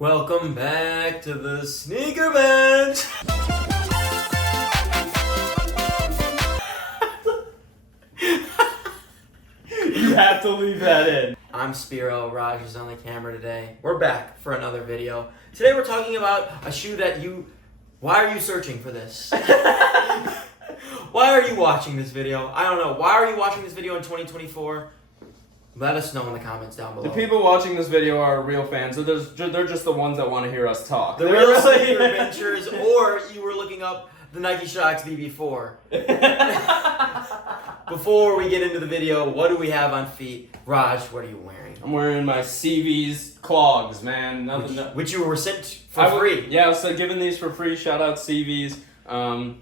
Welcome back to the sneaker bench. You have to leave that in. I'm Spyro. Raj is on the camera today. We're back for another video. Today we're talking about a shoe that why are you searching for this? Why are you watching this video? I don't know. Why are you watching this video in 2024? Let us know in the comments down below. The people watching this video are real fans. They're just the ones that want to hear us talk. The real sneaker adventures, or you were looking up the Nike Shox BB4. Before we get into the video, what do we have on feet? Raj, what are you wearing? I'm wearing my CV's clogs, man. Which you were sent for free. Yeah, I was giving these for free. Shout out CV's. Also,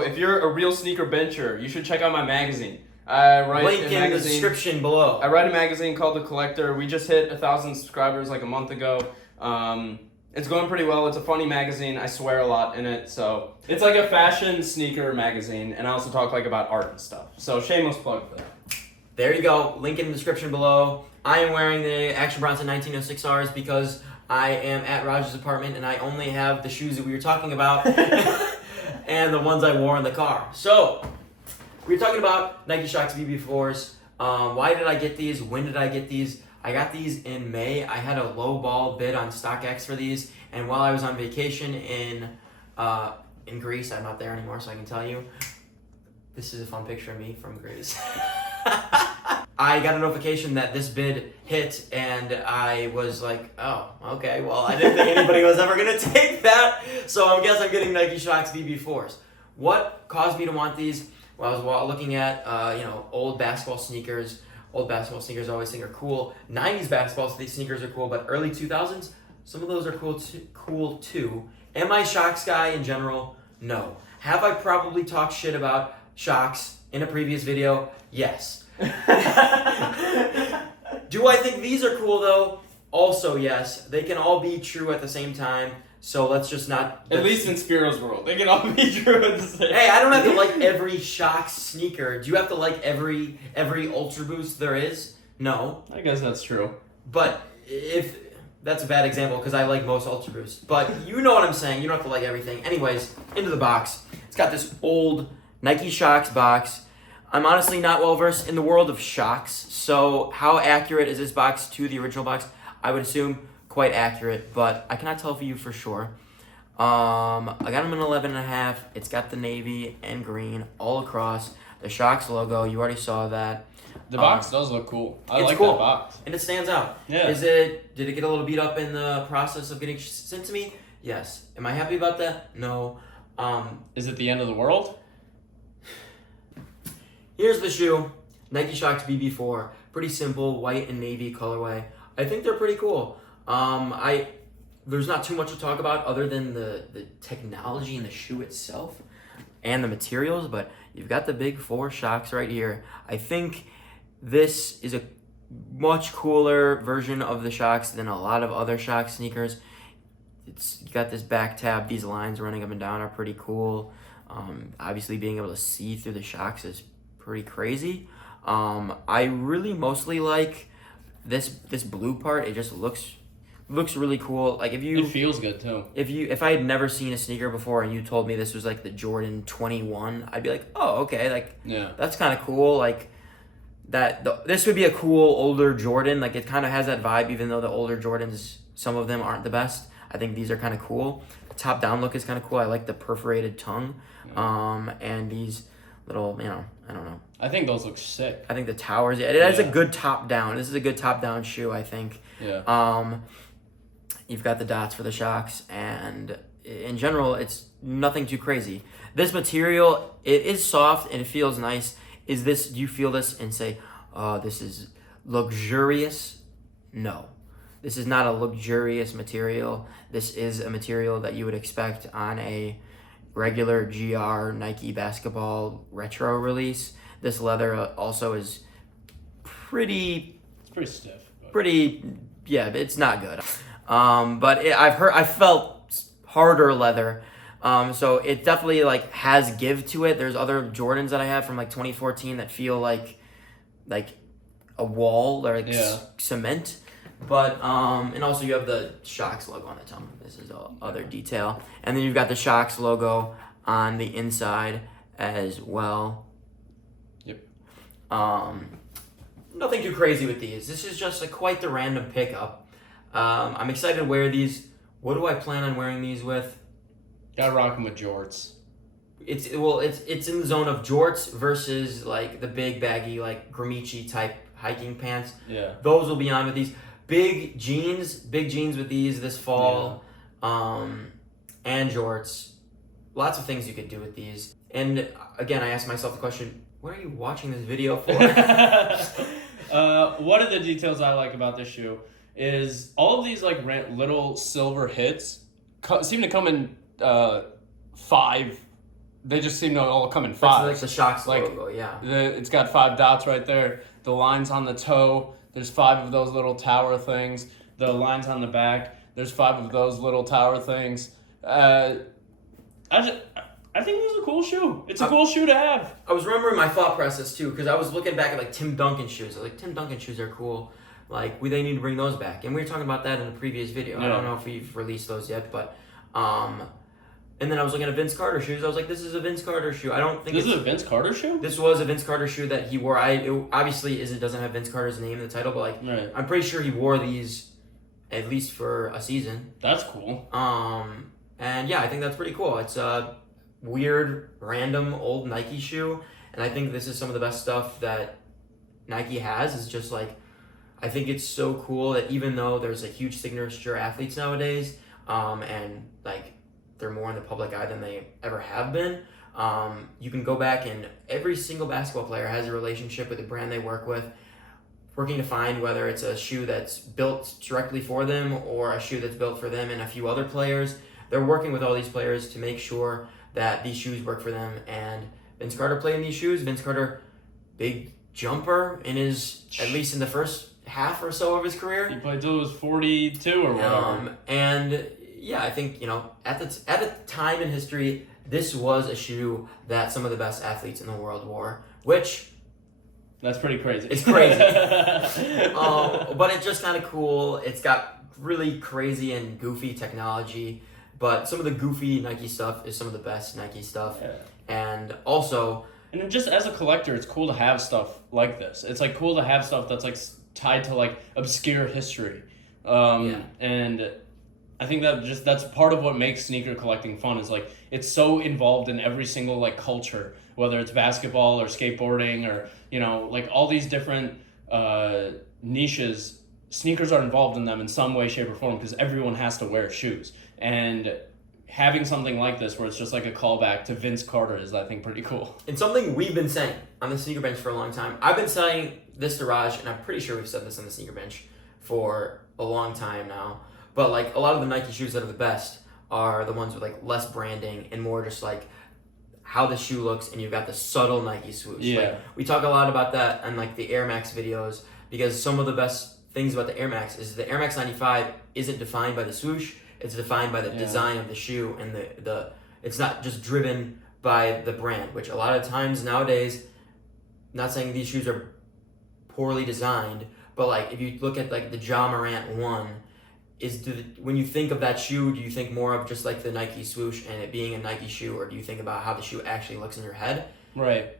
if you're a real sneaker bencher, you should check out my magazine. I write Link in the description below. I write a magazine called The Collector. We just hit 1,000 subscribers like a month ago. It's going pretty well. It's a funny magazine. I swear a lot in it. So it's like a fashion sneaker magazine, and I also talk about art and stuff. So shameless plug for that. There you go. Link in the description below. I am wearing the Action Bronson 1906Rs because I am at Raj's apartment and I only have the shoes that we were talking about and the ones I wore in the car. So we were talking about Nike Shox BB4s. Why did I get these? When did I get these? I got these in May. I had a low ball bid on StockX for these, and while I was on vacation in Greece, I'm not there anymore, so I can tell you, this is a fun picture of me from Greece. I got a notification that this bid hit, and I was like, oh, okay, well, I didn't think anybody was ever going to take that, so I guess I'm getting Nike Shox BB4s. What caused me to want these? Well, I was looking at, old basketball sneakers. Old basketball sneakers I always think are cool. 90s basketball sneakers are cool, but early 2000s, some of those are cool too. Am I a Shox guy in general? No. Have I probably talked shit about Shox in a previous video? Yes. Do I think these are cool though? Also yes. They can all be true at the same time. So let's just not... At least in Spyro's world. They can all be true at the same time. Hey, I don't have to like every Shox sneaker. Do you have to like every Ultra Boost there is? No. I guess that's true. But if... That's a bad example because I like most Ultra Boosts. But you know what I'm saying. You don't have to like everything. Anyways, into the box. It's got this old Nike Shox box. I'm honestly not well versed in the world of Shox. So how accurate is this box to the original box? I would assume quite accurate, but I cannot tell for you for sure. I got them in 11.5. It's got the navy and green all across. The Shox logo, you already saw that. The box does look cool. I like cool. that box. And it stands out. Yeah. Did it get a little beat up in the process of getting sent to me? Yes. Am I happy about that? No. Is it the end of the world? Here's the shoe. Nike Shox BB4. Pretty simple, white and navy colorway. I think they're pretty cool. There's not too much to talk about other than the technology in the shoe itself and the materials, but you've got the big 4 Shox right here. I think this is a much cooler version of the Shox than a lot of other Shox sneakers. You got this back tab. These lines running up and down are pretty cool. Obviously being able to see through the Shox is pretty crazy. I really mostly like this blue part. It just looks really cool. Like it feels good too. If I had never seen a sneaker before and you told me this was like the Jordan 21, I'd be like, oh, okay, like yeah, that's kind of cool. Like this would be a cool older Jordan. Like it kind of has that vibe, even though the older Jordans, some of them aren't the best. I think these are kind of cool. The top down look is kind of cool. I like the perforated tongue, and these little, I don't know. I think those look sick. I think the towers. It has a good top down. This is a good top down shoe, I think. Yeah. You've got the dots for the Shox, and in general, it's nothing too crazy. This material, it is soft and it feels nice. Do you feel this and say, oh, this is luxurious? No. This is not a luxurious material. This is a material that you would expect on a regular GR Nike basketball retro release. This leather also is pretty stiff. It's not good. But I felt harder leather. So it definitely like has give to it. There's other Jordans that I have from like 2014 that feel like a wall or like cement. But and also you have the Shox logo on the tongue. This is the other detail, and then you've got the Shox logo on the inside as well. Yep. Nothing too crazy with these. This is just quite the random pickup. I'm excited to wear these. What do I plan on wearing these with? Gotta rock them with jorts. It's in the zone of jorts versus like the big baggy like Gramici type hiking pants. Yeah. Those will be on with these big jeans with these this fall, and jorts. Lots of things you could do with these. And again, I asked myself the question: what are you watching this video for? One of the details I like about this shoe is all of these like little silver hits seem to come in 5. They just seem to all come in 5. That's like the Shox logo, yeah. It's got 5 dots right there. The lines on the toe, there's 5 of those little tower things. The lines on the back, there's 5 of those little tower things. I think this is a cool shoe. It's a cool shoe to have. I was remembering my thought process too, because I was looking back at like Tim Duncan shoes. I was like, Tim Duncan shoes are cool. Like, they need to bring those back. And we were talking about that in a previous video. Yeah. I don't know if we've released those yet, but and then I was looking at Vince Carter shoes. I was like, this is a Vince Carter shoe. I don't think this is a Vince Carter shoe? This was a Vince Carter shoe that he wore. Obviously doesn't have Vince Carter's name in the title, but like right. I'm pretty sure he wore these at least for a season. That's cool. And yeah, I think that's pretty cool. It's a weird, random old Nike shoe, and I think this is some of the best stuff that Nike has. Is just like, I think it's so cool that even though there's a huge signature athletes nowadays, and like they're more in the public eye than they ever have been, you can go back and every single basketball player has a relationship with the brand they work with, working to find whether it's a shoe that's built directly for them or a shoe that's built for them and a few other players. They're working with all these players to make sure that these shoes work for them. And Vince Carter played in these shoes. Vince Carter, big jumper in his, at least in the first half or so of his career. He played till he was 42 or whatever. And yeah, I think, at the time in history, this was a shoe that some of the best athletes in the world wore, which... That's pretty crazy. It's crazy. But it's just kind of cool. It's got really crazy and goofy technology, but some of the goofy Nike stuff is some of the best Nike stuff. Yeah. And also... And just as a collector, it's cool to have stuff like this. It's like cool to have stuff that's like tied to like obscure history. And I think that's part of what makes sneaker collecting fun, is like it's so involved in every single like culture, whether it's basketball or skateboarding or like all these different niches. Sneakers are involved in them in some way, shape, or form because everyone has to wear shoes. And having something like this where it's just like a callback to Vince Carter is, I think, pretty cool. And something we've been saying on the Sneaker Bench for a long time. I've been saying this to Raj, and I'm pretty sure we've said this on the Sneaker Bench for a long time now. But like a lot of the Nike shoes that are the best are the ones with like less branding and more just like how the shoe looks, and you've got the subtle Nike swoosh. Yeah. Like, we talk a lot about that on like the Air Max videos, because some of the best things about the Air Max is the Air Max 95 isn't defined by the swoosh, it's defined by the design of the shoe, and the it's not just driven by the brand, which a lot of times nowadays, not saying these shoes are poorly designed, but like if you look at like the Ja Morant one, when you think of that shoe, do you think more of just like the Nike swoosh and it being a Nike shoe, or do you think about how the shoe actually looks in your head? Right.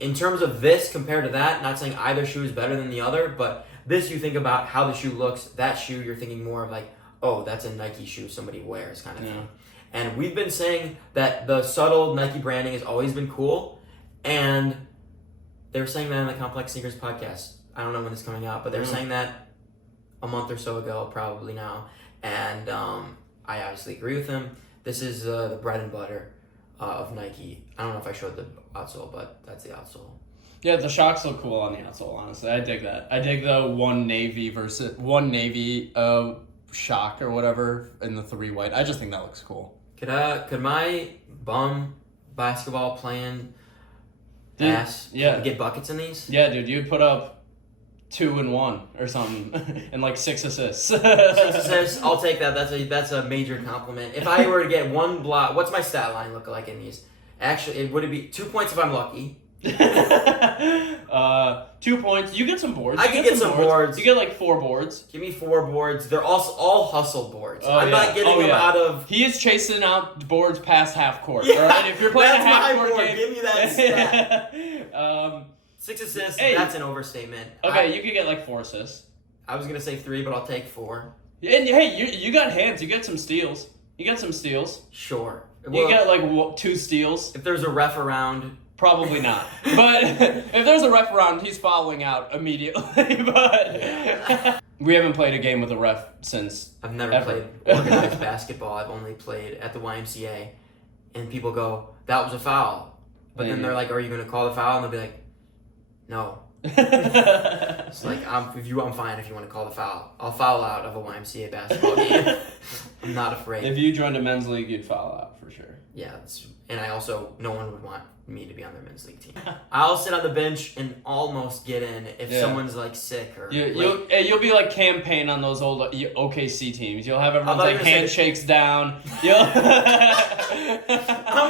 In terms of this compared to that, not saying either shoe is better than the other, but this you think about how the shoe looks, that shoe you're thinking more of like, oh, that's a Nike shoe somebody wears kind of thing. And we've been saying that the subtle Nike branding has always been cool, and they were saying that in the Complex Sneakers podcast. I don't know when it's coming out, but they were saying that a month or so ago, probably now, and I obviously agree with them. This is the bread and butter of Nike. I don't know if I showed the outsole, but that's the outsole. Yeah, the Shox look cool on the outsole, honestly. I dig that. I dig the one navy Shock or whatever in the 3 white. I just think that looks cool. Could my bum basketball playing ass get buckets in these? Yeah, dude, you'd put up 2 and 1 or something, and like 6 assists. 6 assists, I'll take that. That's a major compliment. If I were to get one block, what's my stat line look like in these? Actually, would it be 2 points if I'm lucky? 2 points. You get some boards. I can get some boards. You get like 4 boards. Give me 4 boards. They're also all hustle boards. Oh, I'm not getting them out of... He is chasing out boards past half court. Yeah, all right? If you're playing a half court board. game, Give me that stat. 6 assists. Hey. That's an overstatement. Okay, you could get like 4 assists. I was gonna say 3, but I'll take 4. And hey, you got hands. You get some steals. Sure. You get like 2 steals. If there's a ref around... Probably not. But if there's a ref around, he's fouling out immediately. But we haven't played a game with a ref since. I've never played organized basketball. I've only played at the YMCA. And people go, that was a foul. But then they're like, are you going to call the foul? And they'll be like, no. It's like, I'm fine if you want to call the foul. I'll foul out of a YMCA basketball game. I'm not afraid. If you joined a men's league, you'd foul out for sure. Yeah, and no one would want me to be on their men's league team. I'll sit on the bench and almost get in if someone's like sick or. You'll be like Cam Payne on those old OKC teams. You'll have everyone's like handshakes down. I'm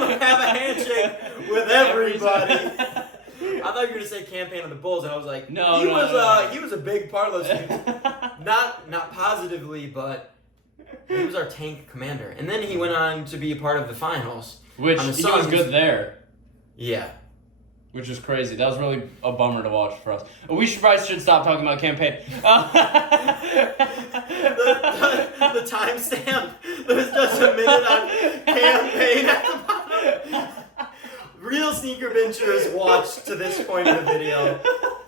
gonna have a handshake with everybody. I thought you were gonna say Cam Payne on the Bulls, and I was like, he was a big part of those teams. Not positively, but. He was our tank commander. And then he went on to be a part of the finals. Which he was good there. Yeah. Which is crazy. That was really a bummer to watch for us. We should stop talking about Cam Payne. The timestamp. There's just a minute on Cam Payne at the bottom. Real sneaker benchers watch to this point in the video.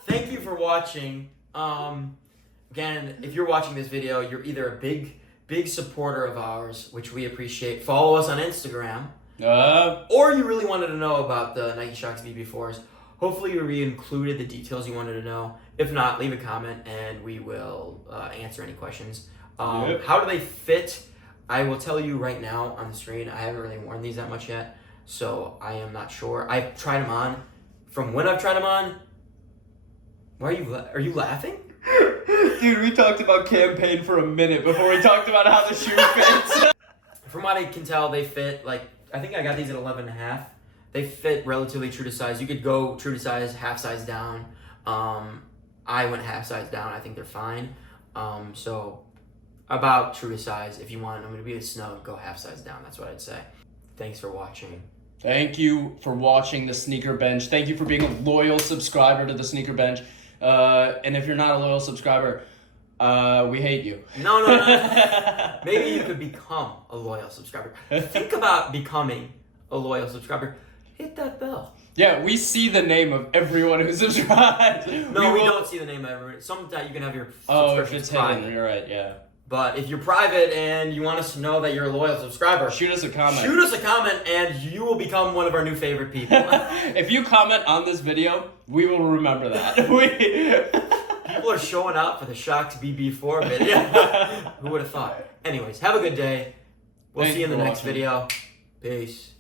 Thank you for watching. Again, if you're watching this video, you're either a big supporter of ours, which we appreciate. Follow us on Instagram. Or you really wanted to know about the Nike Shox BB4s. Hopefully we included the details you wanted to know. If not, leave a comment and we will answer any questions. How do they fit? I will tell you right now on the screen. I haven't really worn these that much yet, so I am not sure. I've tried them on. From when I've tried them on, are you laughing? Dude, we talked about Cam Payne for a minute before we talked about how the shoe fits. From what I can tell, they fit, like, I think I got these at 11.5. They fit relatively true to size. You could go true to size, half size down. I went half size down. I think they're fine. So about true to size. If you want them to be snug, go half size down. That's what I'd say. Thanks for watching. Thank you for watching the Sneaker Bench. Thank you for being a loyal subscriber to the Sneaker Bench. And if you're not a loyal subscriber, we hate you. No. Maybe you could become a loyal subscriber. Think about becoming a loyal subscriber. Hit that bell. Yeah, we see the name of everyone who subscribes. No, we don't see the name of everyone. Sometimes you can have your if it's private. Hidden, you're right, yeah. But if you're private and you want us to know that you're a loyal subscriber, shoot us a comment. Shoot us a comment and you will become one of our new favorite people. If you comment on this video, we will remember that. People are showing up for the Shox BB4 video. Who would have thought? Anyways, have a good day. We'll see you in the next video. Peace.